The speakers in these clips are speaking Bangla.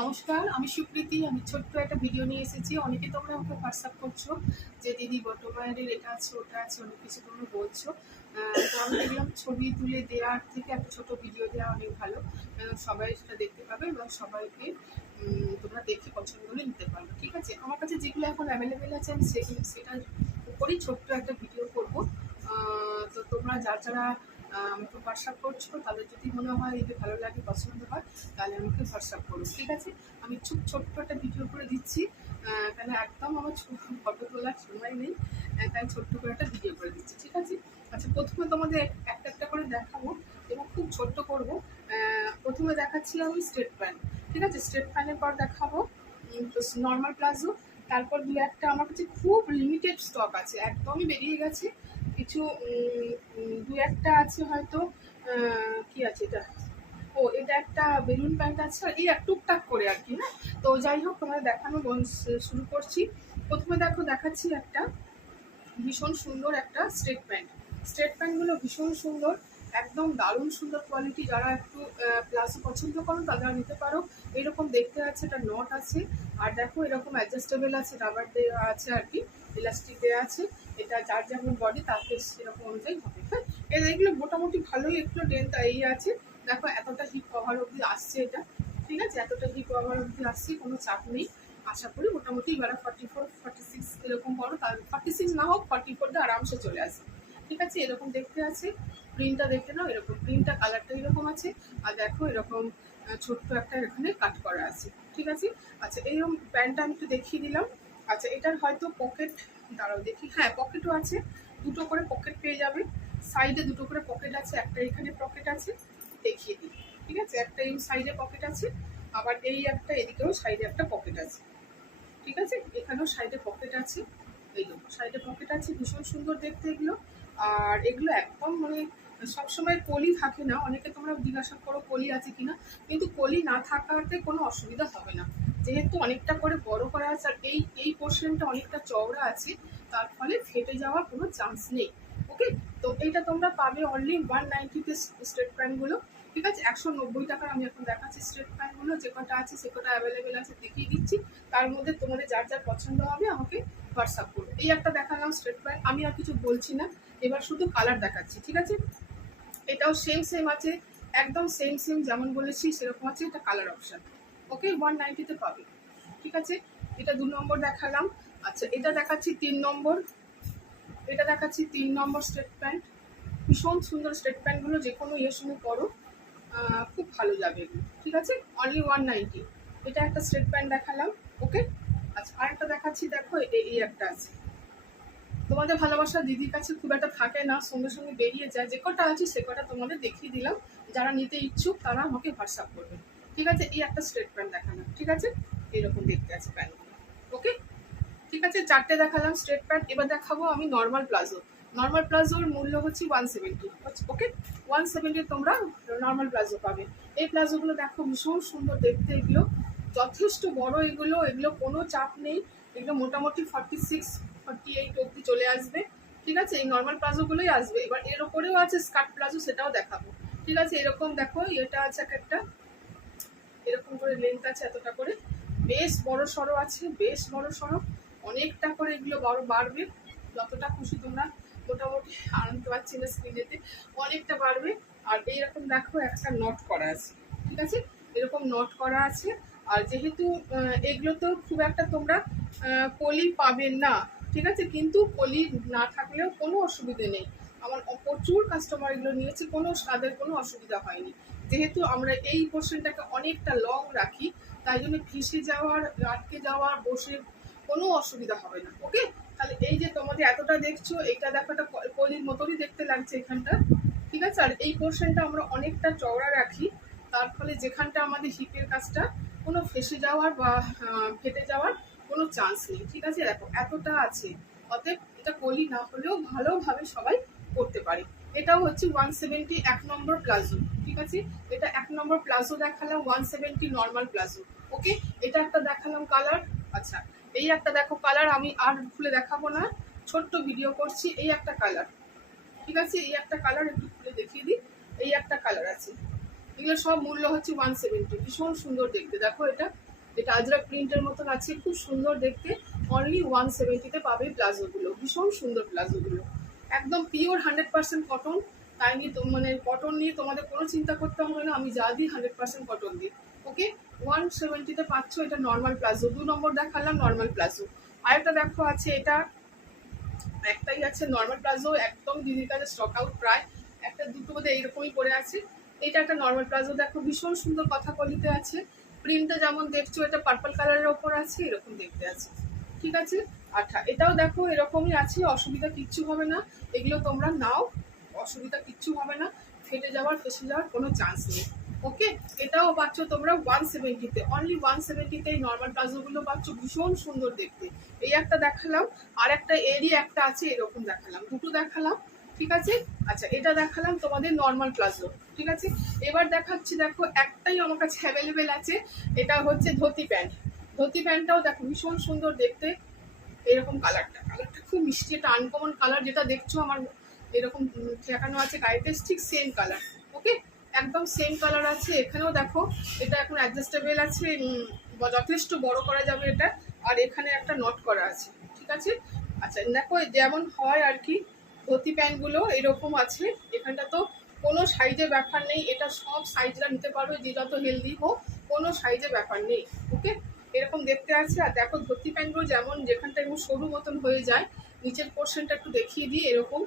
নমস্কার, আমি সুপ্রীতি। আমি ছোট্ট একটা ভিডিও নিয়ে এসেছি। অনেকে তোমরা আমাকে হোয়াটসঅ্যাপ করছো যে দিদি বটমায়ের এটা আছে ওটা আছে অনেক কিছু তোমরা বলছো। তো আমি দেখলাম ছবি তুলে দেওয়ার থেকে একটা ছোট ভিডিও দেওয়া অনেক ভালো। সবাই সেটা দেখতে পাবে এবং সবাইকে তোমরা দেখে পছন্দ হলে নিতে পারবে। ঠিক আছে, আমার কাছে যেগুলো এখন অ্যাভেলেবেল আছে আমি সেটার উপরেই ছোট্ট একটা ভিডিও করবো। তো তোমরা যারা আমাকে হোয়াটসঅ্যাপ করছো তাদের যদি মনে হয় এটা ভালো লাগে পছন্দ হয় তাহলে আমাকে হোয়াটসঅ্যাপ করো। ঠিক আছে, আমি খুব ছোট্ট একটা ভিডিও করে দিচ্ছি। তাহলে একদম আমার ফটো তোলার সময় নেই, তাই ছোট্ট করে একটা ভিডিও করে দিচ্ছি। ঠিক আছে, আচ্ছা প্রথমে তোমাদের একটা একটা করে দেখাবো এবং খুব ছোট্ট করবো। প্রথমে দেখাচ্ছি আমি স্ট্রেট প্যান্ট। ঠিক আছে, স্ট্রেট প্যান্টের পর দেখাবো নর্মাল প্লাজো। তারপর দু একটা আমার কাছে খুব লিমিটেড স্টক আছে, একদমই বেরিয়ে গেছে। কিছু দু একটা আছে হয়তো। কি আছে এটা? ও এটা একটা বেলুন প্যান্ট আছে, আর এই টুকটাক করে আর কি। না তো যাই হোক, তোমাদের দেখানো শুরু করছি। প্রথমে দেখাচ্ছি একটা ভীষণ সুন্দর একটা স্ট্রেট প্যান্ট। স্ট্রেট প্যান্টগুলো ভীষণ সুন্দর, একদম দারুণ সুন্দর কোয়ালিটি। যারা একটু প্লাজো পছন্দ করো তারা নিতে পারো। এরকম দেখতে আছে, এটা নট আছে, আর দেখো এরকম অ্যাডজাস্টেবল আছে, রাবার দেওয়া আছে আর কি, ইলাস্টিক দেওয়া আছে। এটা যার যেমন বডি তাকে সেরকম অনুযায়ী হবে। হ্যাঁ, এগুলো মোটামুটি ভালোই একটু লেন্থ এই আছে। দেখো এতটা হিপ কভার অবধি আসছে এটা। ঠিক আছে, এতটা হিপ কভার অবধি আসছে, কোনো চাপ নেই। আশা করি মোটামুটি এবার 44-46 এরকম বড়, তার 46 না হোক 44 আরামসে চলে আসে। ঠিক আছে, এরকম দেখতে আছে। প্রিন্টটা দেখে নাও, এরকম প্রিন্টটা কালারটা এরকম আছে। আর দেখো এরকম ছোট্ট একটা এখানে কাট করা আছে। ঠিক আছে, আচ্ছা এইরকম প্যান্টটা আমি একটু দেখিয়ে দিলাম। আচ্ছা এটার হয়তো পকেট, দাঁড়াও দেখি, হ্যাঁ পকেটও আছে, দুটো করে পকেট পেয়ে যাবে। সাইডে দুটো করে পকেট আছে, একটা এখানে পকেট আছে, দেখিয়ে দিই। ঠিক আছে, একটা এই সাইডে পকেট আছে, আবার এই একটা এদিকেও সাইডে একটা পকেট আছে। ঠিক আছে, এখানেও সাইডে পকেট আছে, এই সাইডে পকেট আছে, ভীষণ সুন্দর দেখতে এগুলো। আর এগুলো একদম মানে সবসময় কলি থাকে না, অনেকে তোমরা জিজ্ঞাসা করো কলি আছে কিনা, কিন্তু কলি না থাকাতে কোনো অসুবিধা হবে না, যেহেতু অনেকটা করে বড় করা আছে আর এই পোর্শনটা অনেকটা চওড়া আছে, তার ফলে ফেটে যাওয়ার কোনো চান্স নেই। ওকে, তো এইটা তোমরা পাবে অনলি 190-তে স্ট্রেট প্যান্টগুলো। ঠিক আছে, 190 টাকার আমি এখন দেখাচ্ছি স্ট্রেট প্যান্টগুলো, যে কটা আছে সে কটা অ্যাভেলেবেল আছে দেখিয়ে দিচ্ছি। তার মধ্যে তোমাদের যার যার পছন্দ হবে আমাকে হোয়াটসঅ্যাপ করো। এই একটা দেখালাম স্ট্রেট প্যান্ট, আমি আর কিছু বলছি না, এবার শুধু কালার দেখাচ্ছি। ঠিক আছে, এটাও সেম আছে, একদম সেম যেমন বলেছি সেরকম আছে, এটা কালার অপশান। ওকে, 190-তে পাবে। ঠিক আছে, এটা 2 নম্বর দেখালাম। আচ্ছা এটা দেখাচ্ছি 3 নম্বর। এটা দেখাচ্ছি 3 নম্বর স্ট্রেট প্যান্ট। ভীষণ সুন্দর স্ট্রেট প্যান্টগুলো, যে কোনো ইয়ের সঙ্গে পরো খুব ভালো যাবে এগুলো। ঠিক আছে, অনলি 190। এটা একটা স্ট্রেট প্যান্ট দেখালাম। ওকে, আচ্ছা আরেকটা দেখাচ্ছি, দেখো এই একটা আছে। তোমাদের ভালোবাসা দিদির কাছে খুব একটা থাকে না, সঙ্গে সঙ্গে বেরিয়ে যায়, যে কটা আছে সে কটা তোমাদের দেখিয়ে দিলাম। যারা নিতে ইচ্ছুক তারা আমাকে হোয়াটসঅ্যাপ করবে। ঠিক আছে, এই একটা স্ট্রেট প্যান্ট দেখালাম। ঠিক আছে, এরকম দেখতে আছে প্যান্টগুলো। ওকে, ঠিক আছে, 4টে দেখালাম স্ট্রেট প্যান্ট। এবার দেখাবো আমি নর্মাল প্লাজো। নর্মাল প্লাজোর মূল্য হচ্ছে 170। ওকে, 170 তোমরা নর্মাল প্লাজো পাবে। এই প্লাজোগুলো দেখো ভীষণ সুন্দর দেখতে, এগুলো যথেষ্ট বড়, এগুলো কোনো চাপ নেই, এগুলো মোটামুটি 46-48 অব্দি চলে আসবে। ঠিক আছে, এই নর্মাল প্লাজোগুলোই আসবে। এবার এর ওপরেও আছে স্কার্ট প্লাজো, সেটাও দেখাবো। ঠিক আছে, এরকম দেখো এটা আছে একটা, এরকম করে লেন্থ আছে এতটা করে, বেশ বড় সড়ো আছে, বেশ বড় সড়ো, অনেকটা করে এগুলো বড় বাড়বে। যতটা খুশি তোমরা মোটামুটি আনতে পারছি না স্ক্রিনেতে, অনেকটা বাড়বে। আর এইরকম দেখো একটা নট করা আছে। ঠিক আছে, এরকম নট করা আছে। আর যেহেতু এগুলো তো খুব একটা তোমরা কলি পাবে না। ঠিক আছে, কিন্তু কলি না থাকলেও কোনো অসুবিধে নেই। আমার প্রচুর কাস্টমার এগুলো নিয়েছে, তাদের কোনো অসুবিধা হয়নি। যেহেতু আমরা এই পোর্শনটাকে অনেকটা লং রাখি, তাই জন্য ফিসে যাওয়ার, আটকে যাওয়ার, বসে কোনো অসুবিধা হবে না। ওকে, তাহলে এই যে তোমাদের এতটা দেখছো, এইটা দেখো একটা কলির মতনই দেখতে লাগছে এখানটা। ঠিক আছে, আর এই পোর্শনটা আমরা অনেকটা চওড়া রাখি, তার ফলে যেখানটা আমাদের হিপের কাজটা কোনো ফেসে যাওয়ার বা ফেটে যাওয়ার কোনো চান্স নেই। ঠিক আছে, দেখো এতটা আছে, অতএব এটা কলি না হলেও ভালোভাবে সবাই করতে পারে। এটাও হচ্ছে 170 1 নম্বর প্লাজো। ঠিক আছে, এটা 1 নম্বর প্লাজো দেখালাম, 170 নর্মাল প্লাজো। ওকে, এটা একটা দেখালাম কালার। আচ্ছা এই একটা দেখো কালার, আমি আর খুলে দেখাবো না, ছোট্ট ভিডিও করছি। এই একটা কালার। ঠিক আছে, এই একটা কালার একটু খুলে দেখিয়ে দিই। এই একটা কালার আছে, এগুলো সব মূল্য হচ্ছে 170। ভীষণ সুন্দর দেখতে, দেখো এটা এটা আজরাক প্রিন্টের মতন আছে, খুব সুন্দর দেখতে। অনলি 170-তে পাবে প্লাজোগুলো, ভীষণ সুন্দর প্লাজোগুলো, একদম পিওর 100% কটন। তাই নিয়ে মানে কটন নিয়ে তোমাদের কোনো চিন্তা করতে হবে না, আমি যা দিই 100% কটন দিই। ওকে, 170-তে পাচ্ছ। এটা নর্মাল প্লাজো, 2 নম্বর দেখালাম নর্মাল প্লাজো। আরেকটা দেখো আছে, এটা একটাই আছে নর্মাল প্লাজো, একদম দিদির কাছে স্টক আউট প্রায়, একটা দুটো বোধহয় এইরকমই পড়ে আছে। এটা একটা নর্মাল প্লাজো, দেখো ভীষণ সুন্দর কথা কলিতে আছে। প্রিন্টটা যেমন দেখছো এটা পার্পল কালারের ওপর আছে, এরকম দেখতে আছে, ঠিক আছে। আচ্ছা, এটাও দেখো এরকমই আছে, অসুবিধা কিচ্ছু হবে না, এগুলো তোমরা নাও, অসুবিধা কিচ্ছু হবে না, ফেটে যাওয়ার ফেসে যাওয়ার কোনো চান্স নেই। ওকে, এটাও পাচ্ছ তোমরা 170-তে, অনলি 170-তে এই নর্মাল প্লাজোগুলো পাচ্ছ, ভীষণ সুন্দর দেখতে। এই একটা দেখালাম, আর একটা এরই একটা আছে এরকম দেখালাম, দুটো দেখালাম, ঠিক আছে। আচ্ছা, এটা দেখালাম তোমাদের নর্মাল প্লাজো, ঠিক আছে। এবার দেখাচ্ছি, দেখো একটাই আমার কাছে অ্যাভেলেবেল আছে, এটা হচ্ছে ধুতি প্যান্ট। ধুতি প্যান্টটাও দেখো ভীষণ সুন্দর দেখতে, এরকম কালারটা খুব মিষ্টি, একটা আনকমন কালার, যেটা দেখছো আমার এরকম দেখানো আছে গাড়িতে, ঠিক সেম কালার। ওকে, একদম সেম কালার আছে। এখানেও দেখো এটা এখন অ্যাডজাস্টেবল আছে, যথেষ্ট বড় করা যাবে এটা, আর এখানে একটা নট করা আছে, ঠিক আছে। আচ্ছা, দেখো যেমন হয় আর কি ধুতি প্যান্টগুলো এরকম আছে, এখানটা তো কোনো সাইজের ব্যাপার নেই, এটা সব সাইজরা নিতে পারবে, যে যত হেলদি হোক কোনো সাইজের ব্যাপার নেই। ওকে, এরকম দেখতে আছে। আর দেখো ধুতি প্যান্টগুলো যেমন যেখানটা একটু সরু মতন হয়ে যায়, নিচের পোর্শনটা একটু দেখিয়ে দিই, এরকম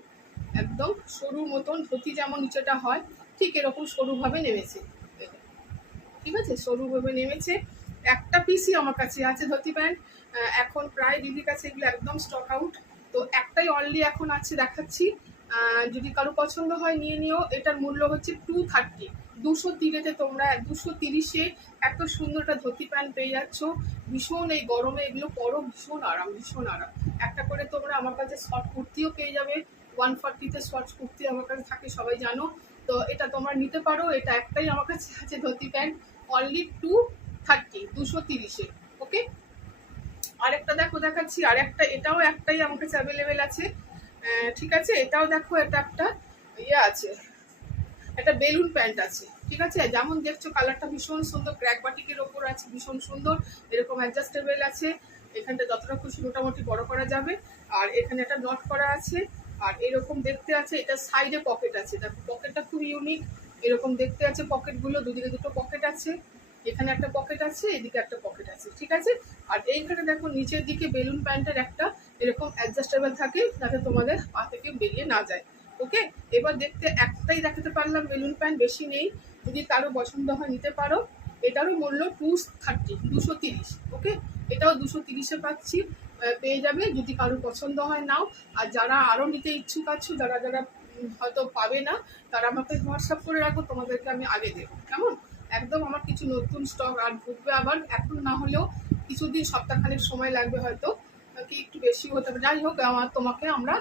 একদম সরু মতন ধুতি যেমন নিচেটা হয়, ঠিক এরকম সরুভাবে নেমেছে, ঠিক আছে, সরুভাবে নেমেছে। একটা পিসই আমার কাছে আছে ধুতি প্যান্ট, এখন প্রায় দিদির কাছে এগুলো একদম স্টক আউট, তো একটাই অনলি এখন আছে, দেখাচ্ছি। যদি কারো পছন্দ হয় নিয়ে নিও। এটার মূল্য হচ্ছে 230, 230-তে তোমরা 230-এ এত সুন্দর একটা ধুতি প্যান্ট পেয়ে যাচ্ছ। ভীষণ এই গরমে এগুলো পরো, ভীষণ আরাম, ভীষণ আরাম। একটা করে তোমরা আমার কাছে শর্ট কুর্তিও পেয়ে যাবে, 140-তে শর্ট কুর্তি আমার কাছে থাকে, সবাই জানো, তো এটা তোমরা নিতে পারো। এটা একটাই আমার কাছে আছে ধুতি প্যান্ট, অনলি 230, 230-এ। ওকে, আরেকটা দেখো দেখাচ্ছি, আরেকটা, এটাও একটাই আমার কাছে অ্যাভেলেবেল আছে, ঠিক আছে। এটাও দেখো, এটা একটা ইয়ে আছে, একটা বেলুন প্যান্ট আছে, ঠিক আছে। যেমন দেখছো কালারটা ভীষণ সুন্দর, ক্র্যাক বাটিকের ওপর আছে, ভীষণ সুন্দর, এরকম অ্যাডজাস্টেবল আছে, এখানটা যতটা খুশি মোটামুটি বড় করা যাবে, আর এখানে একটা নট করা আছে, আর এরকম দেখতে আছে। এটা সাইডে পকেট আছে, দেখো পকেটটা খুব ইউনিক, এরকম দেখতে আছে। পকেটগুলো দুদিকে দুটো পকেট আছে, এখানে একটা পকেট আছে, এদিকে একটা পকেট আছে, ঠিক আছে। আর এইখানে দেখো নিচের দিকে বেলুন প্যান্টের একটা এরকম অ্যাডজাস্টেবল থাকে, যাতে তোমাদের পা থেকে বেরিয়ে না যায়। ওকে, এবার দেখতে একটাই দেখাতে পারলাম বেলুন প্যান্ট, বেশি নেই, যদি কারো পছন্দ হয় নিতে পারো। এটারও মূল্য 230, 230। ওকে, এটাও 230-এ পাচ্ছি, পেয়ে যাবে, যদি কারো পছন্দ হয় নাও। আর যারা আরও নিতে ইচ্ছুক আছো, যারা যারা হয়তো পাবে না, তারা আমাকে হোয়াটসঅ্যাপ করে রাখো, তোমাদেরকে আমি আগে দেবো, কেমন। একদম আমার কিছু নতুন স্টক আর ঢুকবে আবার, এখন না হলেও কিছুদিন, সপ্তাহখানেক সময় লাগবে হয়তো, কি একটু বেশি হতে হবে, যাই হোক তোমাকে আমরা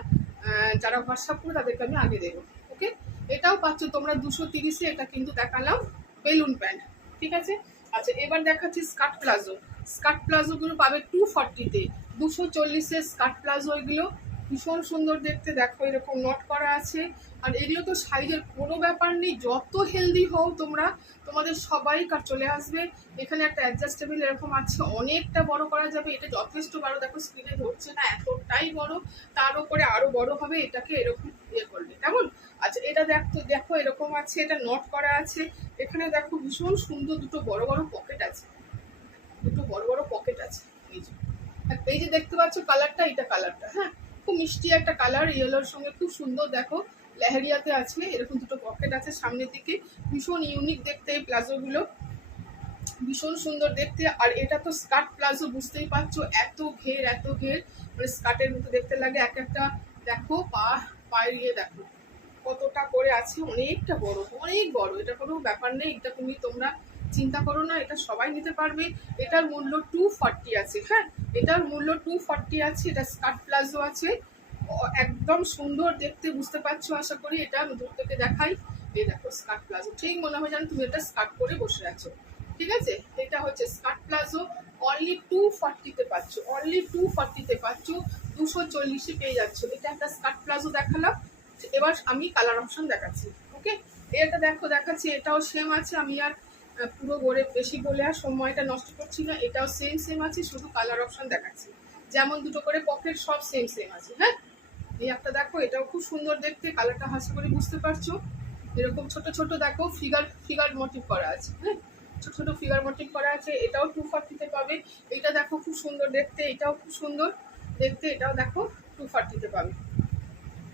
যারা হোয়াটসঅ্যাপ করে তাদেরকে আমি আগে দেবো। ওকে, এটাও পাচ্ছ তোমরা 230-এ, এটা কিন্তু দেখালাম বেলুন প্যান্ট, ঠিক আছে। আচ্ছা, এবার দেখাচ্ছি স্কার্ট প্লাজো। স্কার্ট প্লাজোগুলো পাবে 240-তে, 240-এর স্কার্ট প্লাজো, এগুলো ভীষণ সুন্দর দেখতে, দেখো এরকম নট করা আছে। আর এগুলো তো সাইজের কোনো ব্যাপার নেই, যত হেলদি হও তোমরা, তোমাদের সবাই চলে আসবে। এখানে একটা অ্যাডজাস্টেবল এরকম আছে, অনেকটা বড় করা যাবে, এটা যথেষ্ট বড়, দেখো স্ক্রিনে ধরছে না, এতটাই বড়, তার উপরে আরো বড় হবে, এটাকে এরকম ইয়ে করবে, কেমন। আচ্ছা, এটা দেখো এরকম আছে, এটা নট করা আছে, এখানে দেখো ভীষণ সুন্দর দুটো বড় বড় পকেট আছে, দুটো বড় বড় পকেট আছে, এই যে দেখতে পাচ্ছ কালারটা, এটা কালারটা, হ্যাঁ, খুব মিষ্টি একটা কালার, ইয়েলোর সঙ্গে খুব সুন্দর, দেখো লেহেরিয়াতে আছে, এরকম দুটো পকেট আছে সামনের দিকে, ভীষণ ইউনিক দেখতে এই প্লাজোগুলো, ভীষণ সুন্দর দেখতে। আর এটা তো স্কার্ট প্লাজো, বুঝতেই পারছো, এত ঘের এত ঘের, মানে স্কার্টের মতো দেখতে লাগে এক একটা। দেখো পায়ের ইয়ে দেখো কতটা করে আছে, অনেকটা বড়, অনেক বড়, এটা কোনো ব্যাপার নেই, এটা তোমরা চিন্তা করো না, এটা সবাই নিতে পারবে। এটার মূল্য 240 আছে, হ্যাঁ, এটার মূল্য 240 আছে। এটা স্কার্ট প্লাজো আছে, একদম সুন্দর দেখতে, বুঝতে পারছো আশা করি। এটা আমি দূর থেকে দেখাই, এই দেখো স্কার্ট প্লাজো, ঠিক মনে হয় যেন তুমি এটা স্কার্ট পরে বসে আছো, ঠিক আছে। এটা হচ্ছে স্কার্ট প্লাজো, অনলি 240-তে পাচ্ছ, অনলি 240-তে পাচ্ছ, 240-এ পেয়ে যাচ্ছ। এটা একটা স্কার্ট প্লাজো দেখালাম, এবার আমি কালার অপশন দেখাচ্ছি। ওকে, এটা দেখো দেখাচ্ছি, এটাও সেম আছে। আমি আর পুরো বেশি বলে আর সময়টা নষ্ট করছি না। এটাও সেম সেম আছে, শুধু কালার অপশন দেখাচ্ছি। যেমন দুটো করে পকেট সব সেম সেম আছে। হ্যাঁ, এই একটা দেখো, এটাও খুব সুন্দর দেখতে, কালারটা হাসি করে বুঝতে পারছো। এরকম ছোট ছোট দেখো ফিগার ফিগার মোটিভ করা আছে। হ্যাঁ, ছোট ছোট ফিগার মোটিভ করা আছে। এটাও 240-তে পাবে। এটা দেখো খুব সুন্দর দেখতে, এটাও খুব সুন্দর দেখতে, এটাও দেখো 240-তে পাবে।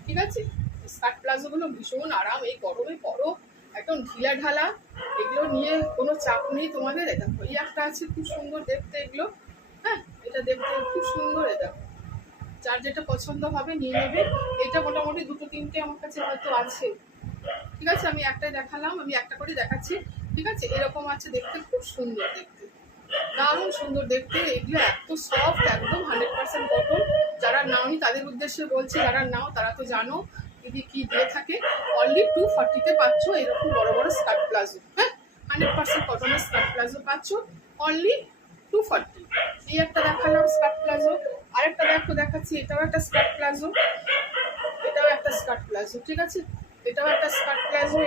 ঠিক আছে, স্কার্ট প্লাজোগুলো ভীষণ আরাম, এই গরমে পরো, একদম ঢিলা ঢালা, এগুলো নিয়ে কোনো চাপ নেই তোমাদের। দেখো এই একটা আছে খুব সুন্দর দেখতে এগুলো। হ্যাঁ, এটা দেখতে খুব সুন্দর। দেখো যার যেটা পছন্দ হবে নিয়ে নেবে। এটা মোটামুটি 2-3টে আমার কাছে হয়তো আছে। ঠিক আছে, আমি একটাই দেখালাম, আমি একটা করে দেখাচ্ছি। ঠিক আছে, এরকম আছে দেখতে, খুব সুন্দর দেখতে, দারুণ সুন্দর দেখতে। এগুলো এত সফট, একদম 100% কটন। যারা নাওনি তাদের উদ্দেশ্যে বলছি, যারা নাও তারা তো জানো যদি কি দিয়ে থাকে। অনলি 240-তে পাচ্ছ এরকম বড় বড় স্কার্ট প্লাজো। হ্যাঁ, 100% কটনের স্কার্ট প্লাজো পাচ্ছ অনলি 240। এই একটা দেখালাম স্কার্ট প্লাজো। আরেকটা দেখো দেখাচ্ছি, এটাও একটা স্কার্ট প্লাজো, এটাও একটা স্কার্ট প্লাজো। ঠিক আছে, এটাও একটা স্কার্ট প্লাজো।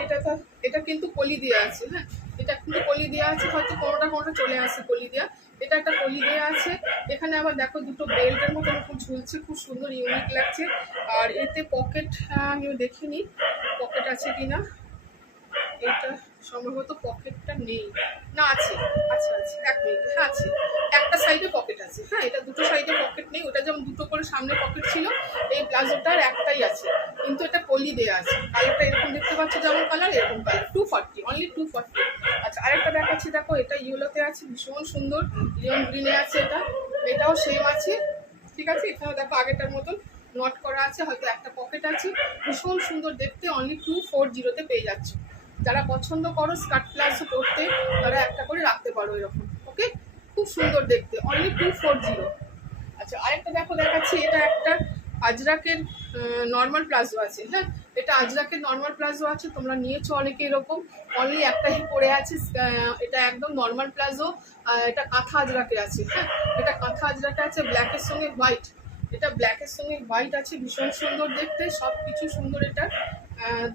এটা কিন্তু কলি দেওয়া আছে। হ্যাঁ, এটা কিন্তু কলি দেওয়া আছে, হয়তো কোনোটা কোনোটা চলে আসে কলি দেওয়া। এটা একটা কলি দেওয়া আছে। এখানে আবার দেখো দুটো বেল্টের মতো খুব ঝুলছে, খুব সুন্দর ইউনিক লাগছে। আর এতে পকেট আমিও দেখিনি পকেট আছে কিনা। এটা সম্ভবত পকেটটা নেই, না আছে, আচ্ছা আছে, 1 মিনিট, হ্যাঁ আছে, একটা সাইডে পকেট আছে। হ্যাঁ, এটা দুটো সাইডে পকেট নেই। ওটা যেমন দুটো করে সামনে পকেট ছিল, এই প্লাজোটার একটাই আছে, কিন্তু এটা কলি দেওয়া আছে। কালারটা এরকম দেখতে পাচ্ছ, যেমন কালার এরকম কালার, 240, অনলি 240। আচ্ছা, আরেকটা দেখাচ্ছি, দেখো এটা ইয়েলোতে আছে, ভীষণ সুন্দর, লিয়ন গ্রিনে আছে। এটাও সেম আছে। ঠিক আছে, এখানে দেখো আগেটার মতন নট করা আছে, হয়তো একটা পকেট আছে, ভীষণ সুন্দর দেখতে, অনলি 240-তে পেয়ে যাচ্ছে। যারা পছন্দ করো স্কার্ট প্লাজো পরতে, তারা একটা করে রাখতে পারো এরকম। ওকে, খুব সুন্দর দেখতে, অনলি 240। আচ্ছা, আরেকটা দেখো দেখাচ্ছি, এটা একটা আজরাকের নর্মাল প্লাজো আছে। হ্যাঁ, এটা আজরাকের নর্মাল প্লাজো আছে, তোমরা নিয়েছো অনেকে এরকম, অনলি একটাই পরে আছে। এটা একদম নর্মাল প্লাজো, এটা কাঁথা আজরাকের আছে। হ্যাঁ, এটা কাঁথা আজরাকে আছে, ব্ল্যাকের সঙ্গে হোয়াইট। এটা ব্ল্যাকের সঙ্গে হোয়াইট আছে, ভীষণ সুন্দর দেখতে, সব কিছু সুন্দর। এটা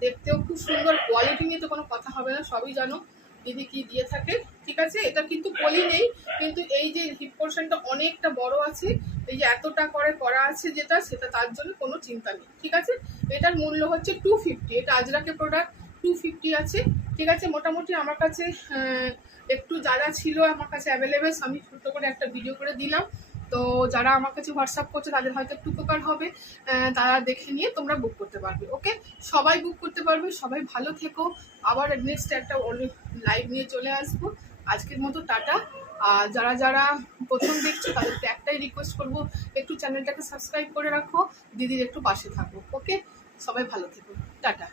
দেখতেও খুব সুন্দর, কোয়ালিটি নিয়ে তো কোনো কথা হবে না, সবই জানো দিদি কি দিয়ে থাকে। ঠিক আছে, এটা কিন্তু পলি নেই, কিন্তু এই যে হিপ পোর্শনটা অনেকটা বড় আছে, এই যে এতটা করে করা আছে যেটা, সেটা তার জন্য কোনো চিন্তা নেই। ঠিক আছে, এটার মূল্য হচ্ছে 250। এটা আজরাকের প্রোডাক্ট, 250 আছে। ঠিক আছে, মোটামুটি আমার কাছে একটু যা যা ছিল আমার কাছে অ্যাভেলেবেল, আমি ছোটো করে একটা ভিডিও করে দিলাম। তো যারা আমার কাছে হোয়াটসঅ্যাপ করছে তাদের হয়তো একটু উপকার হবে, তারা দেখে নিয়ে তোমরা বুক করতে পারবে। ওকে, সবাই বুক করতে পারবে। সবাই ভালো থেকো, আবার নেক্সট একটা লাইভ নিয়ে চলে আসবো। আজকের মতো টাটা। আর যারা যারা প্রথম দেখছো তাদেরকে একটাই রিকোয়েস্ট করবো, একটু চ্যানেলটাকে সাবস্ক্রাইব করে রাখো, দিদির একটু পাশে থাকো। ওকে, সবাই ভালো থেকো, টাটা।